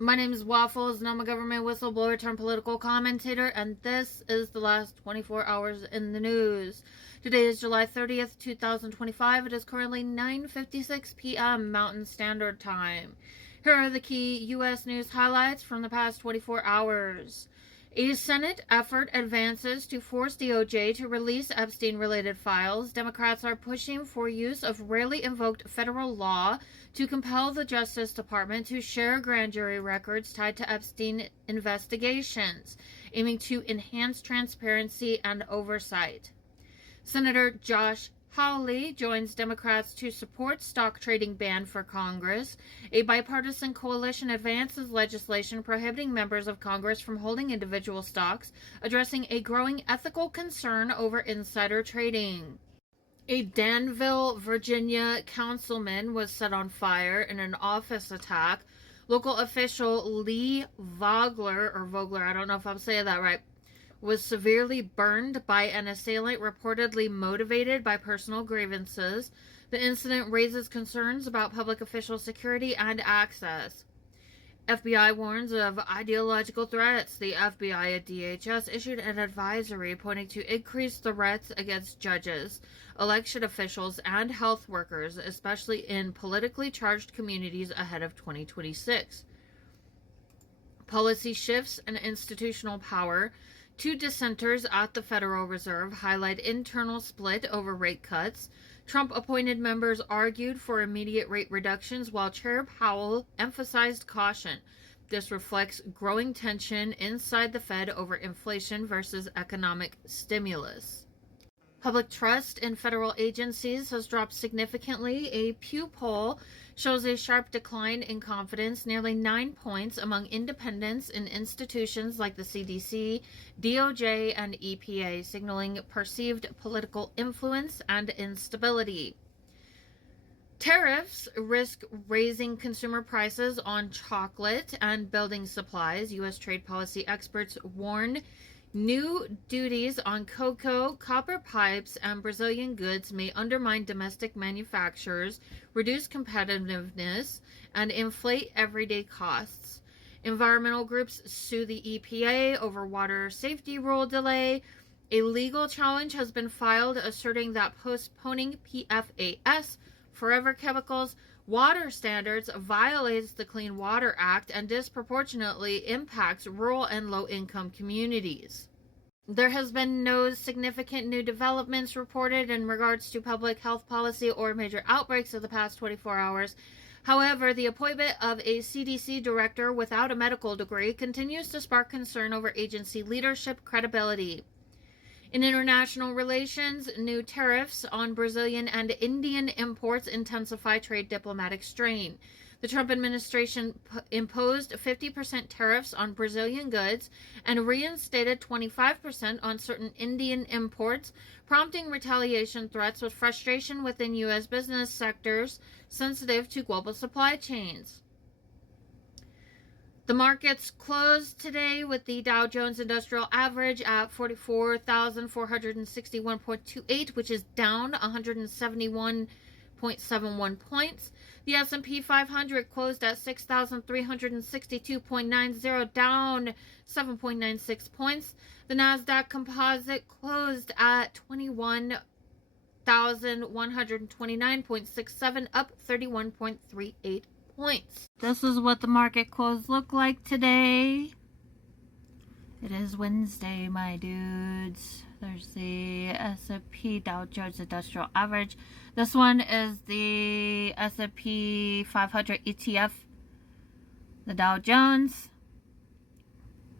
My name is Waffles, and I'm a government whistleblower turned political commentator, and this is the last 24 hours in the news. Today is July 30th, 2025. It is currently 9:56 p.m. Mountain Standard Time. Here are the key U.S. news highlights from the past 24 hours. A Senate effort advances to force DOJ to release Epstein-related files. Democrats are pushing for use of rarely invoked federal law to compel the Justice Department to share grand jury records tied to Epstein investigations, aiming to enhance transparency and oversight. Senator Josh Hawley joins Democrats to support stock trading ban for Congress. A bipartisan coalition advances legislation prohibiting members of Congress from holding individual stocks, addressing a growing ethical concern over insider trading. A Danville, Virginia councilman was set on fire in an office attack. Local official Lee Vogler, I don't know if I'm saying that right, was severely burned by an assailant reportedly motivated by personal grievances. The incident raises concerns about public official security and access. FBI warns of ideological threats. The FBI at DHS issued an advisory pointing to increased threats against judges, election officials, and health workers, especially in politically charged communities ahead of 2026. Policy shifts and institutional power. Two dissenters at the Federal Reserve highlight internal split over rate cuts. Trump-appointed members argued for immediate rate reductions, while Chair Powell emphasized caution. This reflects growing tension inside the Fed over inflation versus economic stimulus. Public trust in federal agencies has dropped significantly. A Pew poll shows a sharp decline in confidence, nearly 9 points, among independents in institutions like the CDC, DOJ, and EPA, signaling perceived political influence and instability. Tariffs risk raising consumer prices on chocolate and building supplies. U.S. trade policy experts warn new duties on cocoa, copper pipes, and Brazilian goods may undermine domestic manufacturers, reduce competitiveness, and inflate everyday costs. Environmental groups sue the EPA over water safety rule delay. A legal challenge has been filed asserting that postponing PFAS, forever chemicals, water standards violates the Clean Water Act and disproportionately impacts rural and low-income communities. There has been no significant new developments reported in regards to public health policy or major outbreaks of the past 24 hours. However, the appointment of a CDC director without a medical degree continues to spark concern over agency leadership credibility. In international relations, new tariffs on Brazilian and Indian imports intensify trade diplomatic strain. The Trump administration imposed 50% tariffs on Brazilian goods and reinstated 25% on certain Indian imports, prompting retaliation threats with frustration within U.S. business sectors sensitive to global supply chains. The markets closed today with the Dow Jones Industrial Average at 44,461.28, which is down 171.71 points. The S&P 500 closed at 6,362.90, down 7.96 points. The Nasdaq Composite closed at 21,129.67, up 31.38 points. This is what the market close look like today. It is Wednesday, my dudes. There's the S&P Dow Jones Industrial Average. This one is the S&P 500 ETF, the Dow Jones,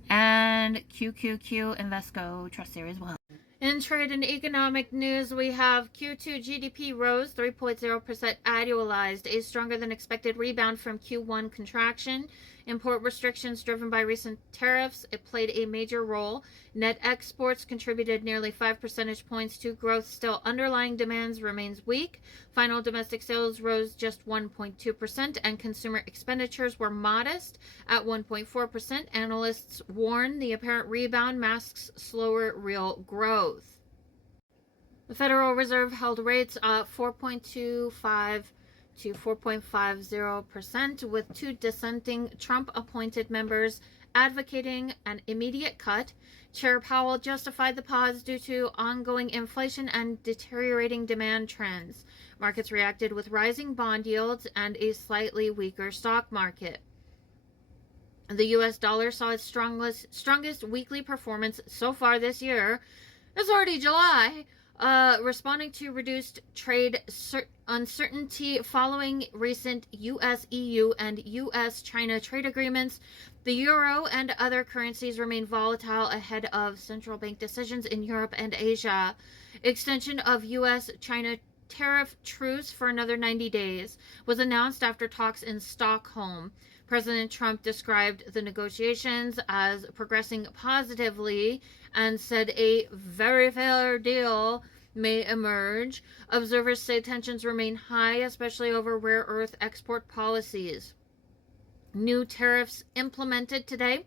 and QQQ Invesco Trust Series 1. In trade and economic news, we have Q2 GDP rose 3.0% annualized, a stronger than expected rebound from Q1 contraction. Import restrictions driven by recent tariffs, it played a major role. Net exports contributed nearly 5 percentage points to growth. Still, underlying demands remains weak. Final domestic sales rose just 1.2%, and consumer expenditures were modest at 1.4%. Analysts warn the apparent rebound masks slower real growth. The Federal Reserve held rates at 4.25 to 4.50%, with 2 dissenting Trump-appointed members advocating an immediate cut. Chair Powell justified the pause due to ongoing inflation and deteriorating demand trends. Markets reacted with rising bond yields and a slightly weaker stock market. The U.S. dollar saw its strongest weekly performance so far this year. It's already July. Responding to reduced trade uncertainty following recent U.S.-EU and U.S.-China trade agreements, the euro and other currencies remain volatile ahead of central bank decisions in Europe and Asia. Extension of U.S.-China tariff truce for another 90 days was announced after talks in Stockholm. President Trump described the negotiations as progressing positively and said a very fair deal may emerge. Observers say tensions remain high, especially over rare earth export policies. New tariffs implemented today.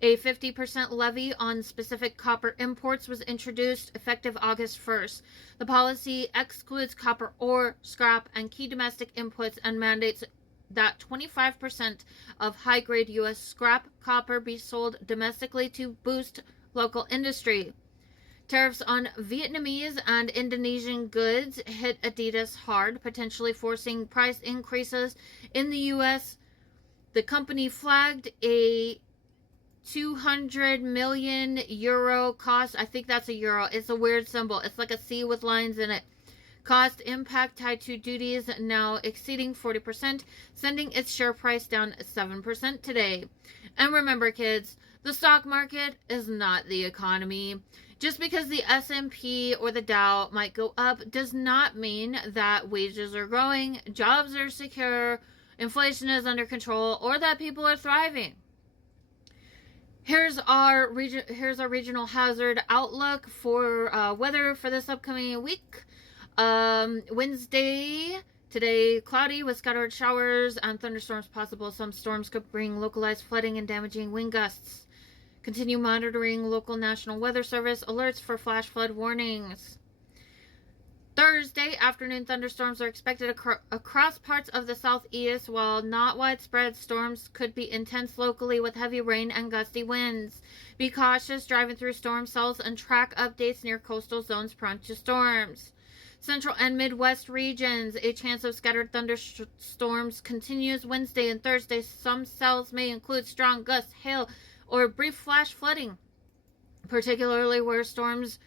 A 50% levy on specific copper imports was introduced effective August 1st. The policy excludes copper ore, scrap, and key domestic inputs and mandates that 25% of high-grade U.S. scrap copper be sold domestically to boost local industry. Tariffs on Vietnamese and Indonesian goods hit Adidas hard, potentially forcing price increases in the U.S. The company flagged a 200 million euro cost. I think that's a euro. It's a weird symbol. It's like a C with lines in it. Cost impact tied to duties now exceeding 40%, sending its share price down 7% today. And remember, kids, the stock market is not the economy. Just because the S&P or the Dow might go up does not mean that wages are growing, jobs are secure, inflation is under control, or that people are thriving. Here's our regional hazard outlook for weather for this upcoming week. Wednesday, today cloudy with scattered showers and thunderstorms possible. Some storms could bring localized flooding and damaging wind gusts. Continue monitoring local National Weather Service alerts for flash flood warnings. Thursday, afternoon thunderstorms are expected across parts of the southeast. While not widespread, storms could be intense locally with heavy rain and gusty winds. Be cautious driving through storm cells and track updates near coastal zones prone to storms. Central and Midwest regions, a chance of scattered thunderstorms continues Wednesday and Thursday. Some cells may include strong gusts, hail, or brief flash flooding, particularly where storms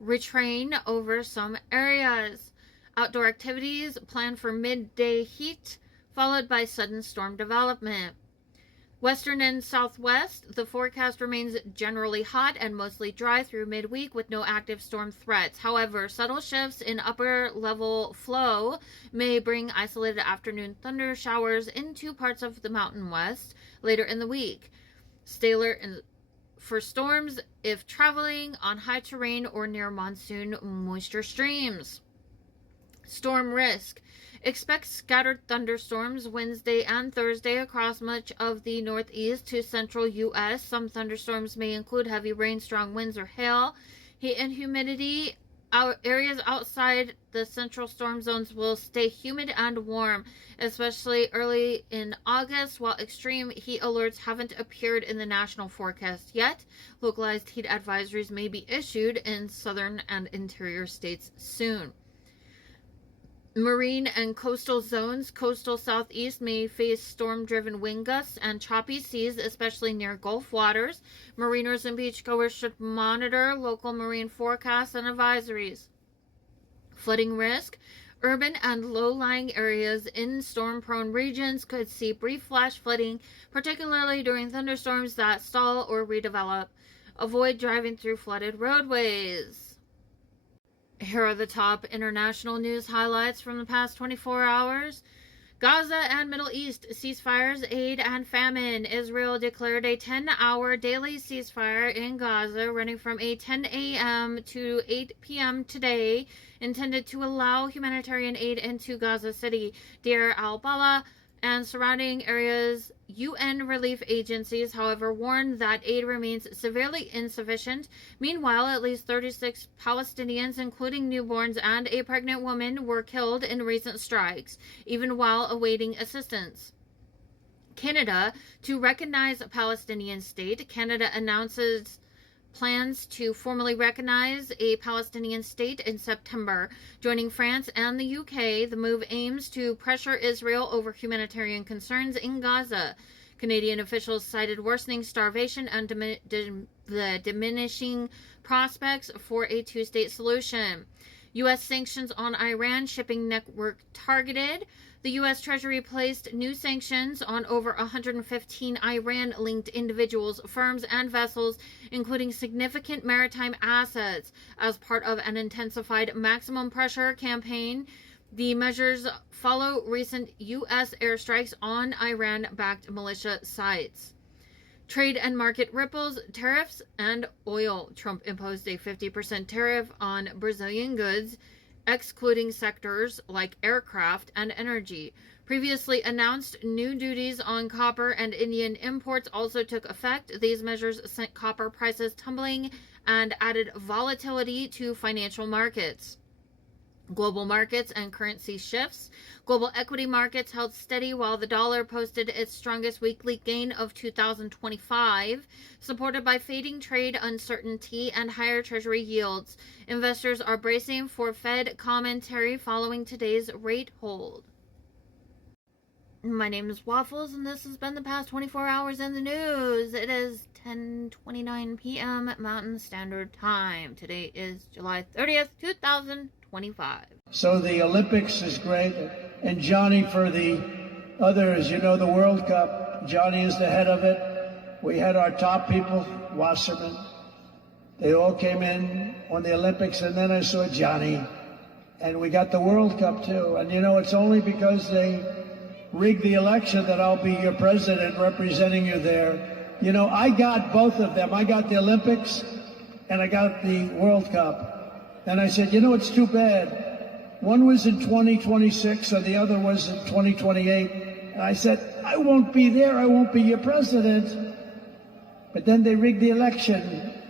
retrain over some areas. Outdoor activities planned for midday heat, followed by sudden storm development. Western and southwest, the forecast remains generally hot and mostly dry through midweek with no active storm threats. However, subtle shifts in upper level flow may bring isolated afternoon thunder showers into parts of the Mountain West later in the week. Stay alert for storms if traveling on high terrain or near monsoon moisture streams. Storm risk. Expect scattered thunderstorms Wednesday and Thursday across much of the northeast to central U.S. Some thunderstorms may include heavy rain, strong winds, or hail. Heat and humidity. Areas outside the central storm zones will stay humid and warm, especially early in August. While extreme heat alerts haven't appeared in the national forecast yet, localized heat advisories may be issued in southern and interior states soon. Marine and coastal zones. Coastal southeast may face storm-driven wind gusts and choppy seas, especially near Gulf waters. Mariners and beachgoers should monitor local marine forecasts and advisories. Flooding risk. Urban and low-lying areas in storm-prone regions could see brief flash flooding, particularly during thunderstorms that stall or redevelop. Avoid driving through flooded roadways. Here are the top international news highlights from the past 24 hours. Gaza and Middle East ceasefires, aid, and famine. Israel declared a 10-hour daily ceasefire in Gaza running from 10 a.m. to 8 p.m. today, intended to allow humanitarian aid into Gaza City. Deir al-Balah and surrounding areas. UN relief agencies, however, warned that aid remains severely insufficient. Meanwhile, at least 36 Palestinians, including newborns and a pregnant woman, were killed in recent strikes, even while awaiting assistance. Canada, to recognize a Palestinian state. Canada announces plans to formally recognize a Palestinian state in September. Joining France and the UK, the move aims to pressure Israel over humanitarian concerns in Gaza. Canadian officials cited worsening starvation and the diminishing prospects for a two-state solution. U.S. sanctions on Iran shipping network targeted. The U.S. Treasury placed new sanctions on over 115 Iran-linked individuals, firms, and vessels, including significant maritime assets, as part of an intensified maximum pressure campaign. The measures follow recent U.S. airstrikes on Iran-backed militia sites. Trade and market ripples, tariffs, and oil. Trump imposed a 50% tariff on Brazilian goods, excluding sectors like aircraft and energy. Previously announced new duties on copper and Indian imports also took effect. These measures sent copper prices tumbling and added volatility to financial markets. Global markets and currency shifts. Global equity markets held steady while the dollar posted its strongest weekly gain of 2025, supported by fading trade uncertainty and higher treasury yields. Investors are bracing for Fed commentary following today's rate hold. My name is Waffles, and this has been the past 24 hours in the news. It is 10:29 p.m. Mountain Standard Time. Today is July 30th, 2025. So the Olympics is great. And Johnny, for the others, you know, the World Cup, Johnny is the head of it. We had our top people, Wasserman. They all came in on the Olympics, and then I saw Johnny. And we got the World Cup, too. And, you know, it's only because they rigged the election that I'll be your president representing you there. You know, I got both of them. I got the Olympics, and I got the World Cup. And I said, you know, it's too bad. One was in 2026 and the other was in 2028. And I said, I won't be there. I won't be your president. But then they rigged the election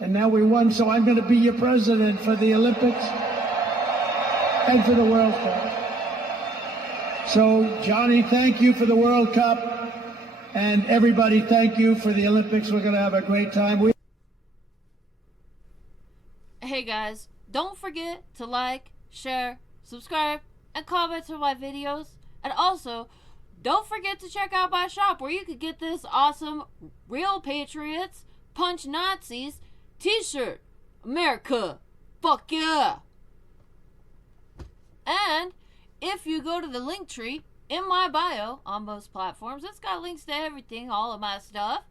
and now we won. So I'm going to be your president for the Olympics and for the World Cup. So Johnny, thank you for the World Cup. And everybody, thank you for the Olympics. We're going to have a great time. Hey guys, don't forget to like, share, subscribe, and comment to my videos. And also, don't forget to check out my shop where you could get this awesome Real Patriots Punch Nazis t-shirt. America, fuck yeah! And if you go to the link tree in my bio on most platforms, it's got links to everything, all of my stuff.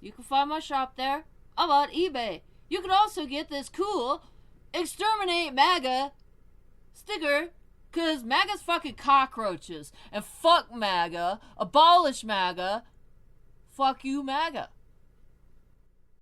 You can find my shop there. I'm on eBay. You can also get this cool Exterminate MAGA sticker, because MAGA's fucking cockroaches. And fuck MAGA, abolish MAGA, fuck you MAGA.